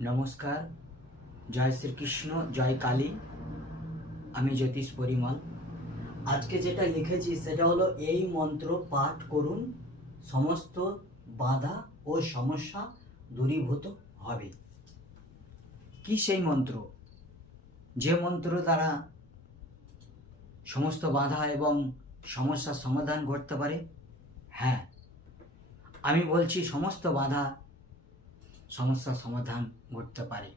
নমস্কার, জয় শ্রীকৃষ্ণ, জয় কালী, আমি জ্যোতিষ পরিমল। আজকে যেটা লিখেছি সেটা হলো এই মন্ত্র পাঠ করুন, সমস্ত বাধা ও সমস্যা দূরীভূত হবে। কি সেই মন্ত্র? যে মন্ত্র দ্বারা সমস্ত বাধা এবং সমস্যার সমাধান ঘটতে পারে? হ্যাঁ আমি বলছি সমস্ত বাধা সমস্যার সমাধান ঘটতে পারে।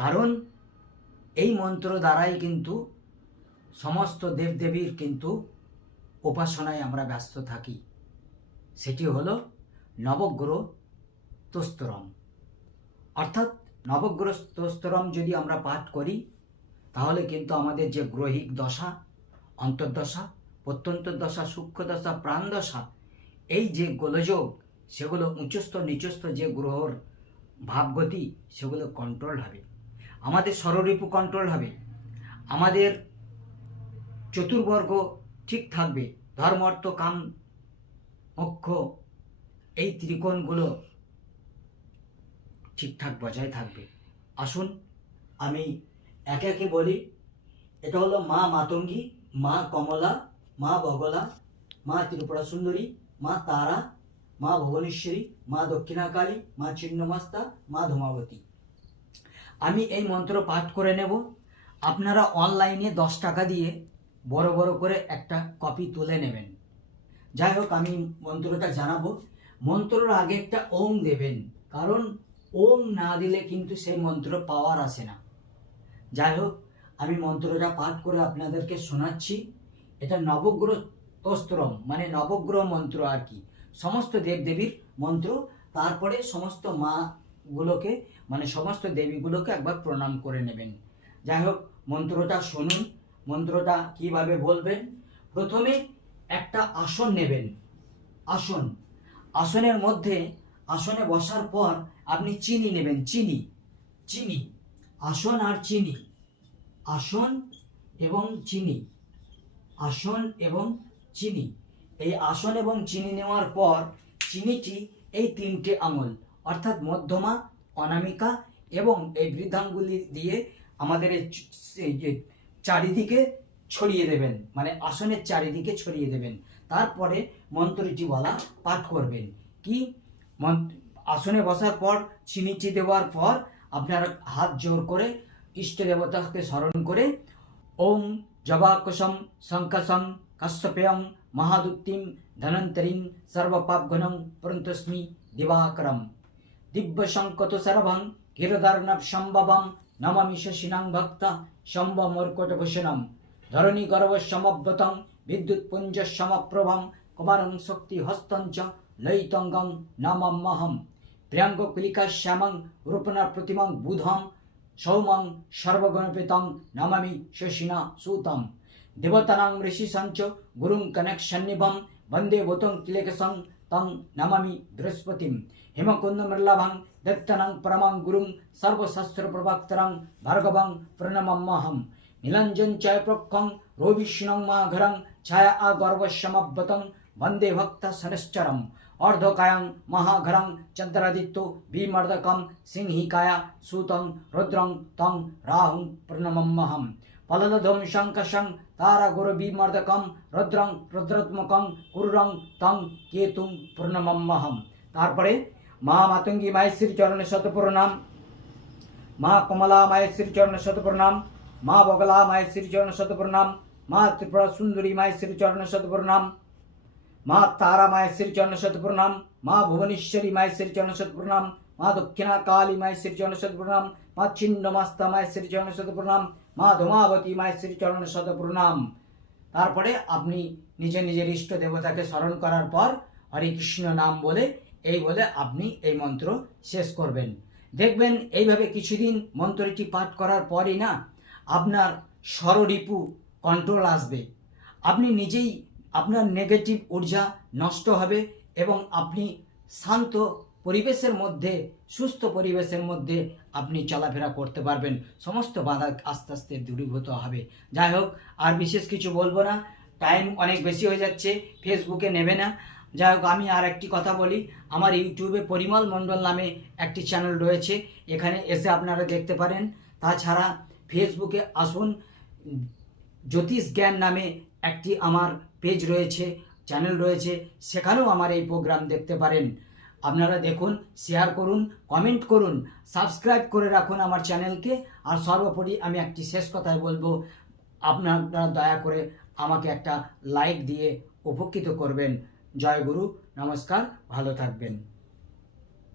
কারণ এই মন্ত্র দ্বারাই কিন্তু সমস্ত দেবদেবীর কিন্তু উপাসনায় আমরা ব্যস্ত থাকি। সেটি হলো নবগ্রহ তোস্তরম অর্থাৎ নবগ্রহ তোস্তরম যদি আমরা পাঠ করি, তাহলে কিন্তু আমাদের যে গ্রহিক দশা, অন্তর্দশা প্রত্যন্ত দশা সূক্ষ্ম দশা প্রাণ দশা এই যে গোলযোগ সেগুলো উচ্চস্থ, নিচস্থ যে গ্রহর ভাবগতি, সেগুলো কন্ট্রোল হবে। আমাদের স্বররিপু কন্ট্রোল হবে। আমাদের চতুর্বর্গ ঠিক থাকবে। ধর্ম, অর্থ, কাম অক্ষ এই ত্রিকোণগুলো ঠিকঠাক বজায় থাকবে। আসুন, আমি একে একে বলি। এটা হলো মা মাতঙ্গী, মা কমলা, মা বগলা, মা ত্রিপুরা সুন্দরী, মা তারা মা ভুবনেশ্বরী, মা দক্ষিণাকালী, মা চিহ্নমাস্তা মা ধূমাবতী। আমি এই মন্ত্র পাঠ করে নেব। আপনারা অনলাইনে দশ টাকা দিয়ে বড় বড় করে একটা কপি তুলে নেবেন। যাই হোক, আমি মন্ত্রটা জানাব। মন্ত্রর আগে একটা ওম দেবেন, কারণ ওম না দিলে কিন্তু সেই মন্ত্র পাওয়ার আসে না। যাই হোক, আমি মন্ত্রটা পাঠ করে আপনাদেরকে শোনাচ্ছি। এটা নবগ্রহ তস্ত্রম মানে নবগ্রহ মন্ত্র আর কি। সমস্ত দেবদেবীর মন্ত্র, তারপরে সমস্ত মাগুলোকে মানে সমস্ত দেবীগুলোকে একবার প্রণাম করে নেবেন। যাই হোক, মন্ত্রটা শুনুন, মন্ত্রটা কীভাবে বলবেন? প্রথমে একটা আসন নেবেন, আসন। আসনের মধ্যে, আসনে বসার পর আপনি চিনি নেবেন, চিনি চিনি, আসন আর চিনি, আসন এবং চিনি, আসন এবং চিনি। এই আসন এবং চিনি নেওয়ার পর চিনিটি এই তিনটে আঙুল, অর্থাৎ মধ্যমা, অনামিকা এবং এই বৃদ্ধাঙ্গুলি দিয়ে আমাদের এই চারিদিকে ছড়িয়ে দেবেন মানে আসনের চারিদিকে ছড়িয়ে দেবেন। তারপরে মন্ত্রটি বলা, পাঠ করবেন। কি? আসনে বসার পর, চিনিটি দেওয়ার পর আপনার হাত জোর করে ইষ্ট দেবতাকে স্মরণ করে, ওম জবাকুশম শঙ্কসম কশ্যপেয়ং মহাদুক্তিম ধনন্তরিম সর্বপাপগুণং পরন্তস্মি দিবাকরম দিব্য শঙ্কত সর্বং হিরদার্ণব সম্ভবম নমামি শশিনাং ভক্ত সম্ভমর্কটভূষণম ধরণী গর্ভ সমব্রতং বিদ্যুৎ পুঞ্জ সমপ্রভম কুমারং শক্তি হস্তঞ্চ লয়িতঙ্গং নমম্মহম প্রিয়াঙ্গ কুলিকা শ্যামং রূপনা প্রতিমং বুধম সৌমং সর্বগণপিতং নমামি শশিনা সুতম দেবতানাং ঋষি সঞ্চ গুরুং কনেক্ষন্নিভম বন্দে ভূতং কিলেকসং তং নমামি বৃহস্পতিম হিমকুন্দমৃল্লাভং দত্তনং পরমং গুরুং সর্বশস্ত্র প্রবক্তরং ভার্গবং প্রণমম্মহম নীলঞ্জন চয় প্রক্ষং রবিষ্ণং মা ঘরং ছায়া আগর্ভসমব্বতং বন্দে ভক্ত সনশ্চরম অর্ধকায়ং মহাঘরং চন্দ্রাদিত্য বিমর্দকম সিংহিকায়া সুতং রুদ্রং তং রাহুং প্রণমম্মহম ফলদধম শঙ্কশং তারা গুরু বিমর্দকম রুদ্রং রুদ্রত্মকং কুরুরং তং কেতুং প্রণমম্মহম তারপরে মা মাতঙ্গী মায়ের চরণে শত মা কমলা মায়ের চরণে শত মা বগলা মায়ের চরণে শত মা ত্রিপুরা সুন্দরী মায়ের চরণে শত মা তারা মায়ের চরণ শত মা ভুবনেশ্বরী মায়ের চরণ শত মা দক্ষিণা কালী মায়ের চরণ শত মা ছিন্ন মাস্তা মায়ের চরণ শত প্রণাম মা ধূমাবতী মায়ের চরণ শত প্রণাম। তারপরে আপনি নিজে নিজের ইষ্ট দেবতাকে স্মরণ করার পর হরে কৃষ্ণ নাম বলে, এই বলে আপনি এই মন্ত্র শেষ করবেন। দেখবেন এইভাবে কিছুদিন মন্ত্রটি পাঠ করার পরই না আপনার স্বররিপু কন্ট্রোল আসবে। আপনি নিজেই আপনার নেগেটিভ ঊর্জা নষ্ট হবে এবং আপনি শান্ত পরিবেশের মধ্যে, সুস্থ পরিবেশের মধ্যে আপনি চলাফেরা করতে পারবেন। সমস্ত বাধা আস্তে আস্তে দূরীভূত হবে। যাই হোক, আর বিশেষ কিছু বলব না। টাইম অনেক বেশি হয়ে যাচ্ছে ফেসবুকে নেবে না। যাই হোক, আমি আর একটি কথা বলি। আমার ইউটিউবে পরিমল মণ্ডল নামে একটি চ্যানেল রয়েছে। এখানে এসে আপনারা দেখতে পারেন। তাছাড়া ফেসবুকে আসুন। জ্যোতিষ জ্ঞান নামে একটি আমার পেজ রয়েছে চ্যানেল রয়েছে। সেখানেও আমার এই প্রোগ্রাম দেখতে পারেন। আপনারা দেখুন শেয়ার করুন কমেন্ট করুন সাবস্ক্রাইব করে রাখুন আমার চ্যানেলকে আর সর্বোপরি আমি একটি শেষ কথায় বলব, আপনারা দয়া করে আমাকে একটা লাইক দিয়ে উপকৃত করবেন। জয় গুরু, নমস্কার, ভালো থাকবেন।